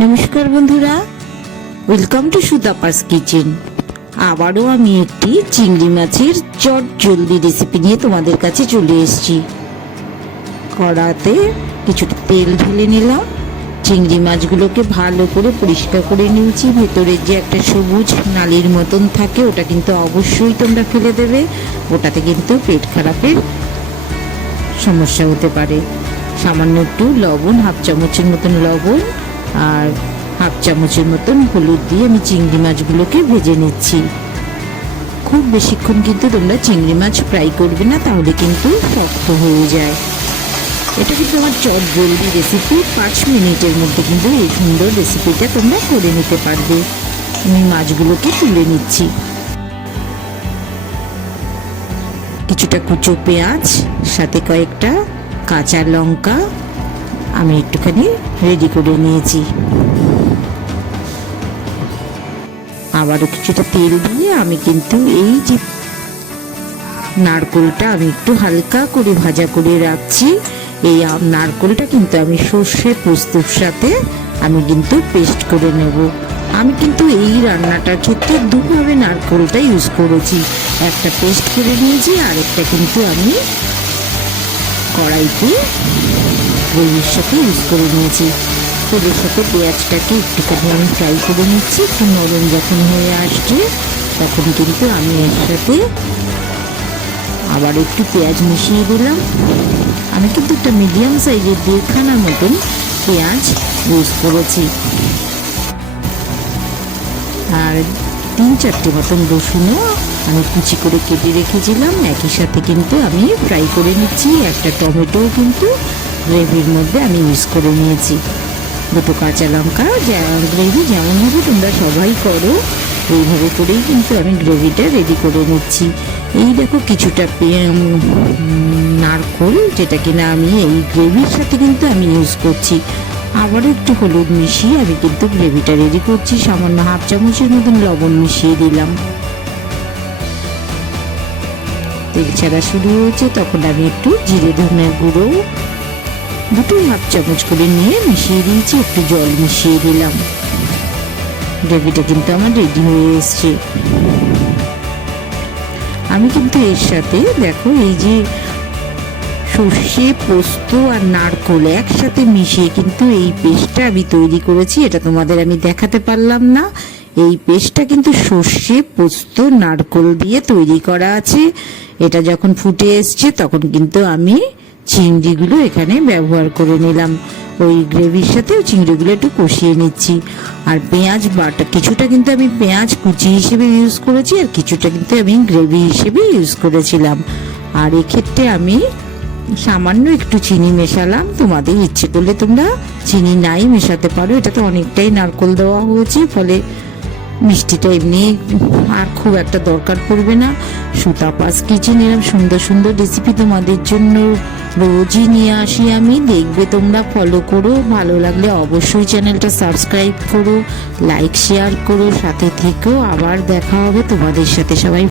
নমস্কার বন্ধুরা, welcome to সুতাপাস kitchen. আবারও আমি একটি চিংড়ি মাছের চট জলদি রেসিপি নিয়ে তোমাদের কাছে চলে এসেছি। কড়াতে কিছুটা তেল ঢেলে নিলাম, চিংড়ি মাছগুলোকে ভালো করে পরিষ্কার করে নিয়েছি। ভেতরে যে একটা সবুজ নালির মতন থাকে ওটা কিন্তু অবশ্যই তোমরা ফেলে দেবে, ওটাতে কিন্তু পেট খারাপের সমস্যা হতে পারে। সামান্য একটু লবণ, হাফ চামচের মতন লবণ আর হাফ চামচের মতন হলুদ দিয়ে আমি চিংড়ি মাছগুলোকে ভেজে নিচ্ছি। খুব বেশিক্ষণ কিন্তু তোমরা চিংড়ি মাছ ফ্রাই করবে না, তাহলে কিন্তু শক্ত হয়ে যায়। এটা কিন্তু আমার চট জলদি রেসিপি, 5 মিনিটের মধ্যে কিন্তু এই সুন্দর রেসিপিটা তোমরা করে নিতে পারবে। আমি মাছগুলোকে তুলে নিচ্ছি। কিছুটা কুচো পেঁয়াজ, সাথে কয়েকটা কাঁচা লঙ্কা আমি একটুখানি রেডি করে নিয়েছি। আবারও কিছুটা তেল দিয়ে আমি কিন্তু এই যে নারকেলটা আমি একটু হালকা করে ভাজা করে রাখছি। এই নারকেলটা কিন্তু আমি সর্ষে পোস্তর সাথে আমি কিন্তু পেস্ট করে নেব। আমি কিন্তু এই রান্নাটার ক্ষেত্রে দুভাবে নারকেলটা ইউজ করেছি, একটা পেস্ট করে নিয়েছি আর একটা কিন্তু আমি কড়াইতে গ্রেভির সাথে ইউজ করে নিয়েছি। তেলের সাথে পেঁয়াজটাকে একটুখানি আমি ফ্রাই করে নিচ্ছি। একটু নরম যখন হয়ে আসছে তখন কিন্তু আমি এর সাথে আবার একটু পেঁয়াজ মিশিয়ে দিলাম। আমি কিন্তু একটা মিডিয়াম সাইজের 1.5 খানার মতন পেঁয়াজ ইউজ করেছি আর 3-4টে মতন রসুনও আমি কুচি করে কেটে রেখেছিলাম। একই সাথে কিন্তু আমি ফ্রাই করে নিচ্ছি। একটা টমেটোও কিন্তু গ্রেভির মধ্যে আমি ইউজ করে নিয়েছি। 2টো কাঁচা লঙ্কা। গ্রেভি যেমনভাবে তোমরা সবাই করো এইভাবে করেই কিন্তু আমি গ্রেভিটা রেডি করে নিচ্ছি। এই দেখো কিছুটা নারকেল, যেটা কিনা আমি এই গ্রেভির সাথে কিন্তু আমি ইউজ করছি। আবারও একটু হলুদ মিশিয়ে আমি কিন্তু গ্রেভিটা রেডি করছি। সামান্য হাফ চামচের মতন লবণ মিশিয়ে দিলাম। তেল ছাড়া শুরু হয়েছে তখন আমি একটু জিরে ধনের গুঁড়ো 2 হাফ চামচ করে নিয়ে মিশিয়ে দিয়েছি। একটু জল মিশিয়ে দিলাম। গ্রেভিটা কিন্তু আমার রেডি হয়ে এসছে। আমি কিন্তু এর সাথে দেখো এই যে সর্ষে, পোস্ত আর নারকেল একসাথে মিশিয়ে কিন্তু এই পেস্টটা আমি তৈরি করেছি। এটা তোমাদের আমি দেখাতে পারলাম না। এই পেস্টটা কিন্তু সর্ষে, পোস্ত, নারকেল দিয়ে তৈরি করা আছে। এটা যখন ফুটে এসছে তখন কিন্তু আমি চিংড়িগুলো এখানে ব্যবহার করে নিলাম। ওই গ্রেভির সাথে চিংড়িগুলো একটু কষিয়ে নিচ্ছি। আর পেঁয়াজ বাটা কিছুটা কিন্তু আমি পেঁয়াজ কুচি হিসেবে ইউজ করেছি আর কিছুটা কিন্তু আমি গ্রেভি হিসেবে ইউজ করেছিলাম। আর এক্ষেত্রে আমি সামান্য একটু চিনি মেশালাম। তোমাদের ইচ্ছে করলে তোমরা চিনি নাই মেশাতে পারো। এটাতে অনেকটাই নারকেল দেওয়া হয়েছে, ফলে মিষ্টিটা এমনি আর খুব একটা দরকার পড়বে না। সুতাপাস কিচেন এরকম সুন্দর সুন্দর রেসিপি তোমাদের জন্য রোজই নিয়ে আসি আমি। দেখবে তোমরা, ফলো করো। ভালো লাগলে অবশ্যই চ্যানেলটা সাবস্ক্রাইব করো, লাইক শেয়ার করো, সাথে থেকেও। আবার দেখা হবে তোমাদের সাথে। সবাই